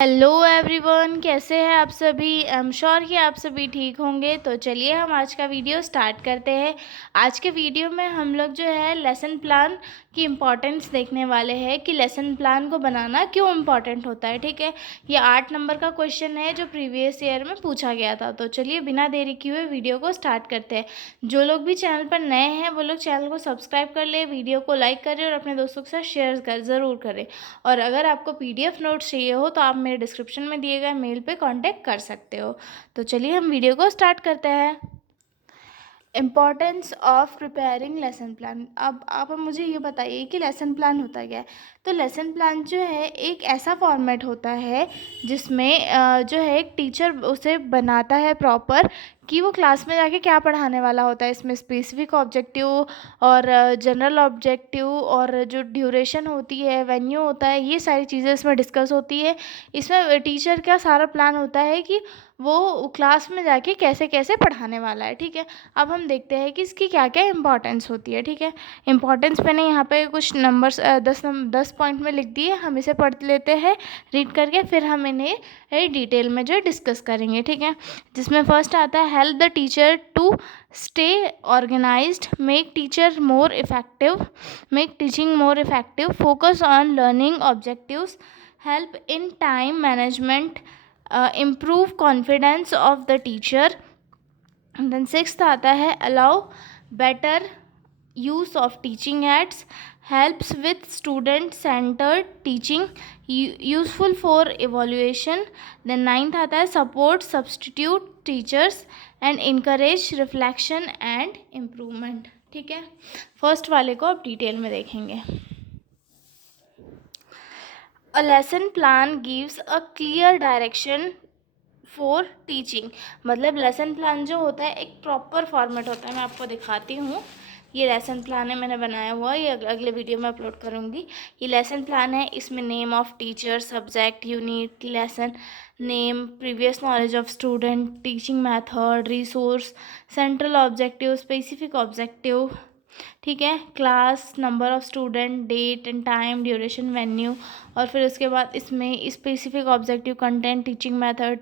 Hello everyone, कैसे हैं आप सभी। आई एम श्योर कि आप सभी ठीक होंगे। तो चलिए हम आज का वीडियो स्टार्ट करते हैं। आज के वीडियो में हम लोग जो है लेसन प्लान की इम्पोर्टेंस देखने वाले हैं कि लेसन प्लान को बनाना क्यों इम्पोर्टेंट होता है। ठीक है, ये 8 नंबर का क्वेश्चन है जो प्रीवियस ईयर में पूछा गया था। तो चलिए बिना देरी किए हुए वीडियो को स्टार्ट करते हैं। जो लोग भी चैनल पर नए हैं वो लोग चैनल को सब्सक्राइब कर ले, वीडियो को लाइक करें और अपने दोस्तों के साथ शेयर ज़रूर करें। और अगर आपको PDF नोट्स चाहिए हो तो आप मेरे डिस्क्रिप्शन में दिए गए मेल पे कांटेक्ट कर सकते हो। तो चलिए हम वीडियो को स्टार्ट करते हैं। Importance of preparing lesson plan. अब आप मुझे ये बताइए कि लेसन प्लान होता क्या है। तो लेसन प्लान जो है एक ऐसा फॉर्मेट होता है जिसमें जो है एक टीचर उसे बनाता है प्रॉपर कि वो क्लास में जाके क्या पढ़ाने वाला होता है। इसमें स्पेसिफिक ऑब्जेक्टिव और जनरल ऑब्जेक्टिव और जो ड्यूरेशन होती है, वेन्यू होता है, ये सारी चीज़ें इसमें डिस्कस होती है। इसमें टीचर का सारा प्लान होता है कि वो क्लास में जाके कैसे कैसे पढ़ाने वाला है। ठीक है, अब हम देखते हैं कि इसकी क्या क्या इंपॉर्टेंस होती है। ठीक है, इंपॉर्टेंस मैंने यहाँ पे कुछ नंबर्स 10 पॉइंट में लिख दिए। हम इसे पढ़ लेते हैं रीड करके, फिर हम इन्हें डिटेल में जो है डिस्कस करेंगे। ठीक है, जिसमें फर्स्ट आता है help the teacher to stay organised, make teacher more effective, make teaching more effective, focus on learning objectives, help in time management, improve confidence of the teacher. And then sixth आता है allow better use of teaching aids, helps with student centered teaching, useful for evaluation. Then ninth आता है support substitute teachers and encourage reflection and improvement. ठीक है, first वाले को आप detail में देखेंगे। A lesson plan gives a clear direction for teaching. मतलब लेसन प्लान जो होता है एक प्रॉपर फॉर्मेट होता है। मैं आपको दिखाती हूँ, ये लेसन प्लान है, मैंने बनाया हुआ, ये अगले वीडियो में अपलोड करूँगी। ये लेसन प्लान है, इसमें name of teacher, subject, unit, lesson name, previous knowledge of student, teaching method, resource, central objective, specific objective, ठीक है, class, number of student, date and time, duration, venue, और फिर उसके बाद इसमें specific objective, content, teaching method,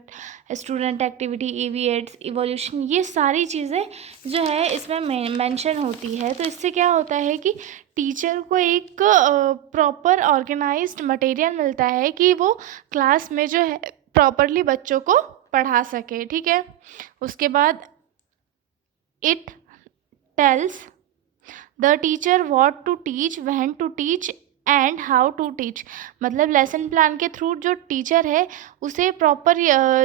student activity, EVAs, evolution, ये सारी चीज़ें जो है इसमें मेंशन होती है। तो इससे क्या होता है कि टीचर को एक प्रॉपर ऑर्गेनाइज्ड मटेरियल मिलता है कि वो क्लास में जो है प्रॉपरली बच्चों को पढ़ा सके। ठीक है, उसके बाद it tells the teacher what to teach, when to teach and how to teach. मतलब लेसन प्लान के थ्रू जो टीचर है उसे प्रॉपर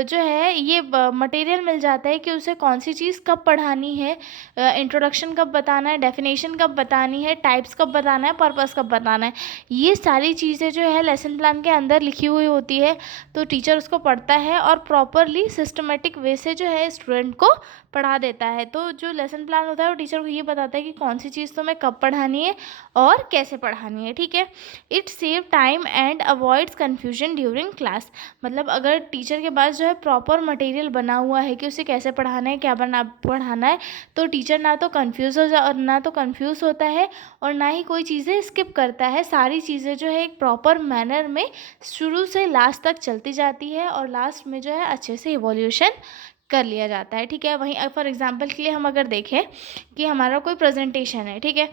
जो है ये मटेरियल मिल जाता है कि उसे कौन सी चीज़ कब पढ़ानी है, इंट्रोडक्शन कब बताना है, डेफिनेशन कब बतानी है, टाइप्स कब बताना है, पर्पस कब बताना है। ये सारी चीज़ें जो है लेसन प्लान के अंदर लिखी हुई होती है। तो टीचर उसको पढ़ता है और प्रॉपरली सिस्टमेटिक वे से जो है स्टूडेंट को पढ़ा देता है। तो जो लेसन प्लान होता है वो टीचर को ये बताता है कि कौन सी चीज़ तुम्हें कब पढ़ानी है और कैसे पढ़ानी है। ठीक है, it save time and avoids confusion during class. मतलब अगर टीचर के पास जो है प्रॉपर मटेरियल बना हुआ है कि उसे कैसे पढ़ाना है, क्या पढ़ाना है, तो टीचर ना तो कंफ्यूज होता है और ना ही कोई चीज़ें स्किप करता है। सारी चीज़ें जो है एक प्रॉपर मैनर में शुरू से लास्ट तक चलती जाती है और लास्ट में जो है अच्छे से इवोल्यूशन कर लिया जाता है। ठीक है, वहीं फॉर एग्जांपल के लिए हम अगर देखें कि हमारा कोई प्रेजेंटेशन है, ठीक है,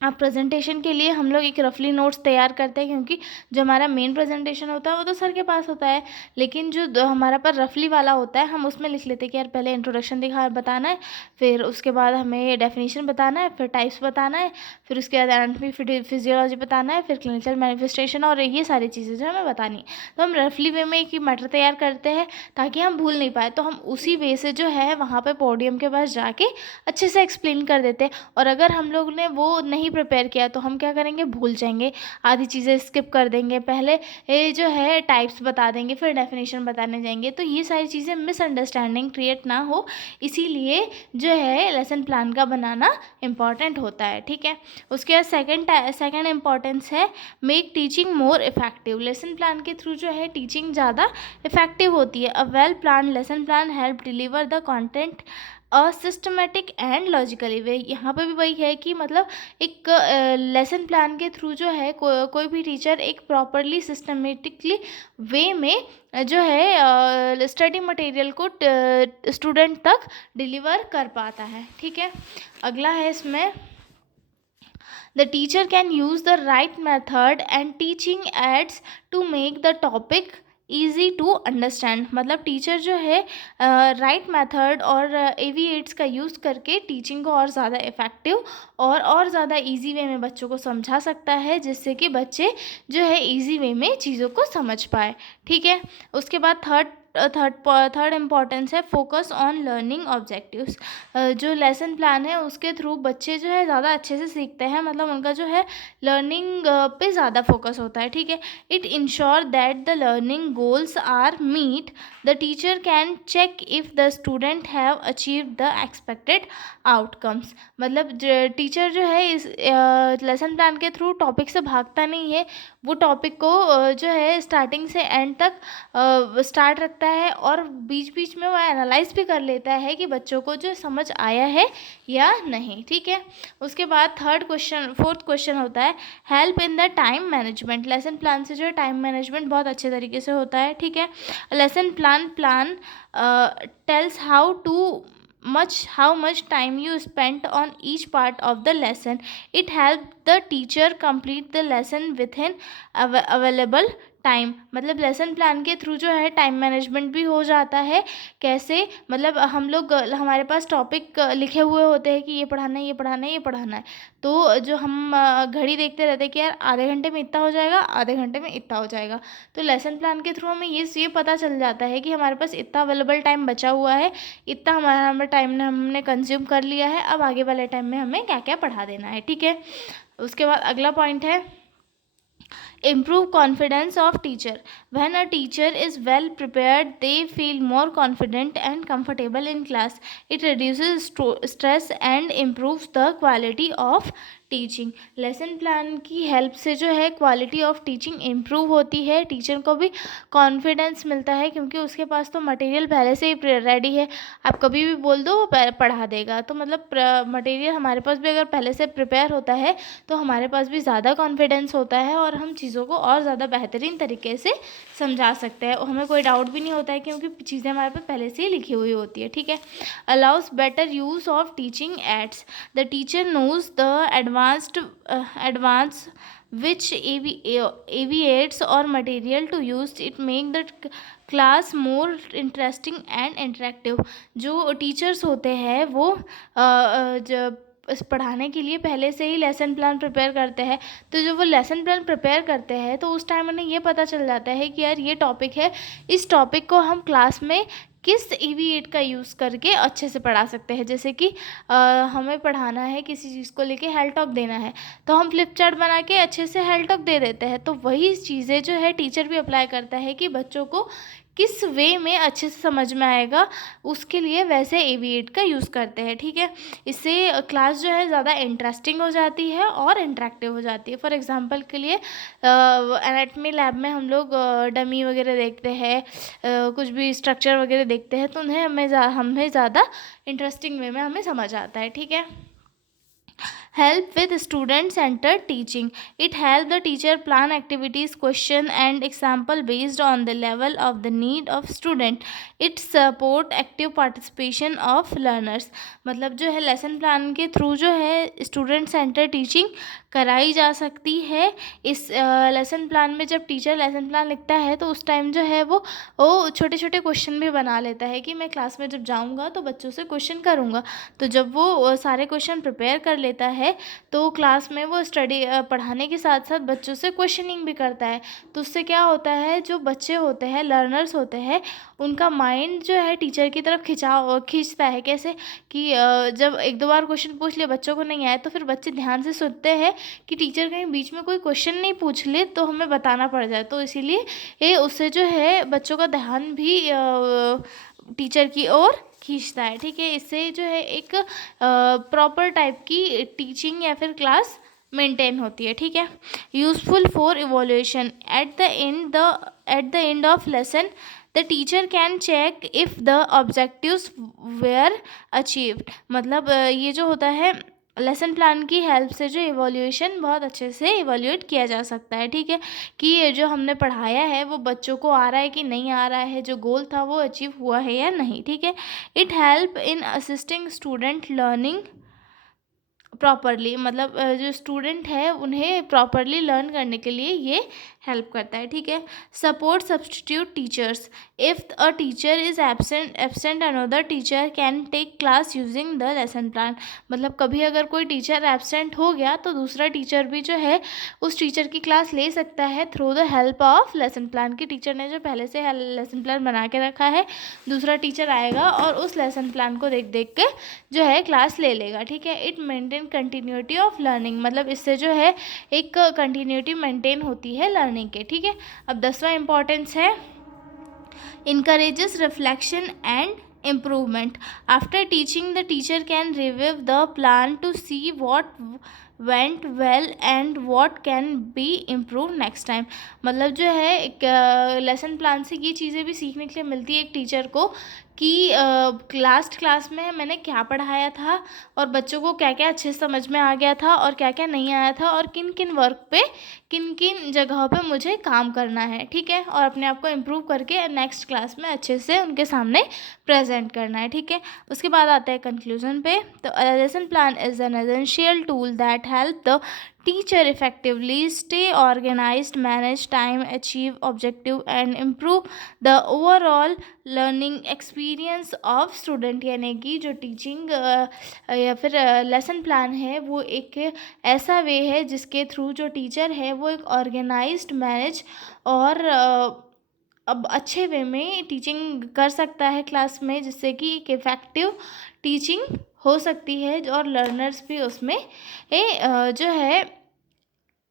अब प्रेजेंटेशन के लिए हम लोग एक रफली नोट्स तैयार करते हैं क्योंकि जो हमारा मेन प्रेजेंटेशन होता है वो तो सर के पास होता है, लेकिन जो हमारा पर रफली वाला होता है हम उसमें लिख लेते हैं कि यार पहले इंट्रोडक्शन बताना है, फिर उसके बाद हमें डेफिनेशन बताना है, फिर टाइप्स बताना है, फिर उसके बाद एनाटॉमी फिजियोलॉजी बताना है, फिर क्लिनिकल मैनिफेस्टेशन और ये सारी चीज़ें जो हमें बतानी है। तो हम रफली वे में एक मैटर तैयार करते हैं ताकि हम भूल नहीं पाए। तो हम उसी वे से जो है वहाँ पर पोडियम के पास जाके अच्छे से एक्सप्लेन कर देते हैं। और अगर हम लोग ने वो नहीं प्रिपेयर किया तो हम क्या करेंगे, भूल जाएंगे, आधी चीज़ें स्किप कर देंगे, पहले ये जो है टाइप्स बता देंगे, फिर डेफिनेशन बताने जाएंगे। तो ये सारी चीज़ें मिसअंडरस्टैंडिंग क्रिएट ना हो, इसीलिए जो है लेसन प्लान का बनाना इम्पॉर्टेंट होता है। ठीक है, उसके बाद सेकेंड इम्पॉर्टेंस है make teaching more effective. Lesson plan के थ्रू जो है टीचिंग ज़्यादा इफेक्टिव होती है। A well plan lesson plan help deliver the content a systematic and logically way. यहाँ पे भी वही है कि मतलब एक लेसन प्लान के थ्रू जो है कोई भी टीचर एक प्रॉपरली सिस्टमेटिकली वे में जो है स्टडी मटेरियल को स्टूडेंट तक डिलीवर कर पाता है। ठीक है, अगला है इसमें the teacher can use the right method and teaching aids to make the topic easy to understand. मतलब टीचर जो है राइट मेथड और एविएट्स का यूज़ करके टीचिंग को और ज़्यादा इफ़ेक्टिव और ज़्यादा इजी वे में बच्चों को समझा सकता है, जिससे कि बच्चे जो है इजी वे में चीज़ों को समझ पाए। ठीक है, उसके बाद थर्ड इम्पॉर्टेंस है फोकस ऑन लर्निंग ऑब्जेक्टिव्स। जो लेसन प्लान है उसके थ्रू बच्चे जो है ज़्यादा अच्छे से सीखते हैं, मतलब उनका जो है लर्निंग पे ज़्यादा फोकस होता है। ठीक है, it ensure that the learning goals are meet. The teacher can check if the student have achieve the expected outcomes. मतलब टीचर जो है इस लेसन प्लान के थ्रू टॉपिक से भागता नहीं है, वो टॉपिक को जो है स्टार्टिंग से एंड तक स्टार्ट रखता है और बीच बीच में वो एनालाइज भी कर लेता है कि बच्चों को जो समझ आया है या नहीं। ठीक है, उसके बाद फोर्थ क्वेश्चन होता है help in the time management. Lesson plan से जो है टाइम मैनेजमेंट बहुत अच्छे तरीके से होता है। ठीक है, lesson plan tells how much time you spent on each part of the lesson. It helps the teacher complete the lesson within available time. मतलब लेसन प्लान के थ्रू जो है टाइम मैनेजमेंट भी हो जाता है। कैसे, मतलब हम लोग हमारे पास टॉपिक लिखे हुए होते हैं कि ये पढ़ाना है, ये पढ़ाना है, ये पढ़ाना है, तो जो हम घड़ी देखते रहते हैं कि यार आधे घंटे में इतना हो जाएगा, आधे घंटे में इतना हो जाएगा, तो लेसन प्लान के थ्रू हमें ये पता चल जाता है कि हमारे पास इतना अवेलेबल टाइम बचा हुआ है, इतना हमारा टाइम हमने कंज्यूम कर लिया है, अब आगे वाले टाइम में हमें क्या क्या पढ़ा देना है। ठीक है, उसके बाद अगला पॉइंट है improve confidence of teacher. When a teacher is well prepared, they feel more confident and comfortable in class. It reduces stress and improves the quality of teaching. Lesson plan की हेल्प से जो है quality of teaching improve होती है, teacher को भी confidence मिलता है क्योंकि उसके पास तो मटेरियल पहले से ही रेडी है, आप कभी भी बोल दो वो पढ़ा देगा। तो मतलब मटेरियल हमारे पास भी अगर पहले से प्रिपेयर होता है तो हमारे पास भी ज़्यादा कॉन्फिडेंस होता है और हम चीज़ों को और ज़्यादा बेहतरीन तरीके से समझा सकते हैं, हमें कोई डाउट भी नहीं होता है क्योंकि चीज़ें हमारे पास पहले से ही लिखी हुई होती है। ठीक है, allows better use of teaching aids. The teacher knows the advance which aviates or material to use. It make the class more interesting and interactive. जो टीचर्स होते हैं वो पढ़ाने के लिए पहले से ही लेसन प्लान प्रिपेयर करते हैं, तो जब वो लेसन प्लान प्रिपेयर करते हैं तो उस टाइम उन्हें ये पता चल जाता है कि यार ये टॉपिक है, इस टॉपिक को हम क्लास में किस एविएट का यूज़ करके अच्छे से पढ़ा सकते हैं। जैसे कि हमें पढ़ाना है किसी चीज़ को लेके हेल्थ टॉक देना है, तो हम फ्लिप चार्ट बना के अच्छे से हेल्थ टॉक दे देते हैं। तो वही चीज़ें जो है टीचर भी अप्लाई करता है कि बच्चों को किस वे में अच्छे से समझ में आएगा, उसके लिए वैसे एविएट का यूज़ करते हैं। ठीक है, इससे क्लास जो है ज़्यादा इंटरेस्टिंग हो जाती है और इंटरेक्टिव हो जाती है। फॉर एग्जांपल के लिए एनाटमी लैब में हम लोग डमी वगैरह देखते हैं, कुछ भी स्ट्रक्चर वगैरह देखते हैं, तो उन्हें हमें ज़्यादा इंटरेस्टिंग वे में हमें समझ आता है। ठीक है, help with student centered teaching. It help the teacher plan activities, question and example based on the level of the need of student. It support active participation of learners. मतलब जो है लेसन प्लान के through जो है student centre teaching कराई जा सकती है। इस लेसन प्लान में जब टीचर लेसन प्लान लिखता है तो उस टाइम जो है वो छोटे छोटे क्वेश्चन भी बना लेता है कि मैं क्लास में जब जाऊंगा तो बच्चों से क्वेश्चन करूंगा। तो जब वो सारे क्वेश्चन प्रिपेयर कर लेता है तो क्लास में वो स्टडी पढ़ाने के साथ साथ बच्चों से क्वेश्चनिंग भी करता है। तो उससे क्या होता है, जो बच्चे होते हैं, लर्नर्स होते हैं, उनका माइंड जो है टीचर की तरफ खींचता है। कैसे कि जब एक दो बार क्वेश्चन पूछ लिया बच्चों को नहीं आया तो फिर बच्चे ध्यान से सुनते हैं कि टीचर कहीं बीच में कोई क्वेश्चन नहीं पूछ ले तो हमें बताना पड़ जाए। तो इसीलिए ये उससे जो है बच्चों का ध्यान भी टीचर की ओर खींचता है। ठीक है, इससे जो है एक प्रॉपर टाइप की टीचिंग या फिर क्लास मेंटेन होती है। ठीक है, useful for evolution. At the end of lesson the teacher can check if the objectives were achieved. मतलब ये जो होता है लेसन प्लान की हेल्प से जो इवोल्यूशन बहुत अच्छे से इवोल्यूट किया जा सकता है, ठीक है, कि ये जो हमने पढ़ाया है वो बच्चों को आ रहा है कि नहीं आ रहा है, जो गोल था वो अचीव हुआ है या नहीं, ठीक है। It help in assisting student learning properly. मतलब जो स्टूडेंट है उन्हें प्रॉपरली लर्न करने के लिए ये हेल्प करता है, ठीक है। Support substitute teachers. If a teacher is absent another teacher can take class using the lesson plan. मतलब कभी अगर कोई टीचर एब्सेंट हो गया तो दूसरा टीचर भी जो है उस टीचर की क्लास ले सकता है through the help of lesson plan. की टीचर ने जो पहले से लेसन प्लान बना के रखा है, दूसरा टीचर आएगा और उस लेसन प्लान को देख देख के जो है क्लास ले लेगा, ठीक है। It maintain continuity of learning. मतलब इससे जो है एक कंटिन्यूटी मेंटेन होती है लर्निंग के, ठीक है। अब 10वां इम्पॉर्टेंस है encourages reflection and improvement. After teaching, the teacher can review the plan to see what went well and what can be improved next time. मतलब जो है एक लेसन प्लान से ये चीज़ें भी सीखने के लिए मिलती है एक टीचर को कि लास्ट क्लास में मैंने क्या पढ़ाया था और बच्चों को क्या क्या अच्छे से समझ में आ गया था और क्या क्या नहीं आया था और किन किन वर्क पे किन किन जगहों पे मुझे काम करना है, ठीक है, और अपने आप को इम्प्रूव करके नेक्स्ट क्लास में अच्छे से उनके सामने प्रेजेंट करना है, ठीक है। उसके बाद आता है कंक्लूजन पे। तो lesson plan is an essential tool that help the teacher effectively stay organized, manage time, achieve objective and improve the overall learning experience of student। यानी कि जो टीचिंग या फिर लेसन प्लान है वो एक ऐसा वे है जिसके थ्रू जो टीचर है वो एक ऑर्गेनाइज्ड, मैनेज और अब अच्छे वे में टीचिंग कर सकता है क्लास में, जिससे कि एक इफ़ेक्टिव टीचिंग हो सकती है और लर्नर्स भी उसमें जो है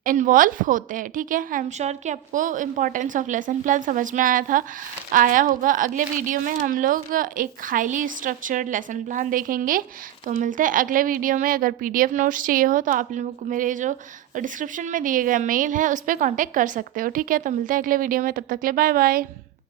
इन्वॉल्व होते हैं, ठीक है। आई एम श्योर कि आपको इम्पॉर्टेंस ऑफ लेसन प्लान समझ में आया होगा। अगले वीडियो में हम लोग एक हाईली स्ट्रक्चर्ड लेसन प्लान देखेंगे। तो मिलते हैं अगले वीडियो में। अगर PDF नोट्स चाहिए हो तो आप लोगों को मेरे जो डिस्क्रिप्शन में दिए गए मेल है उस पर कॉन्टेक्ट कर सकते हो, ठीक है। तो मिलते हैं अगले वीडियो में, तब तक के लिए बाय बाय।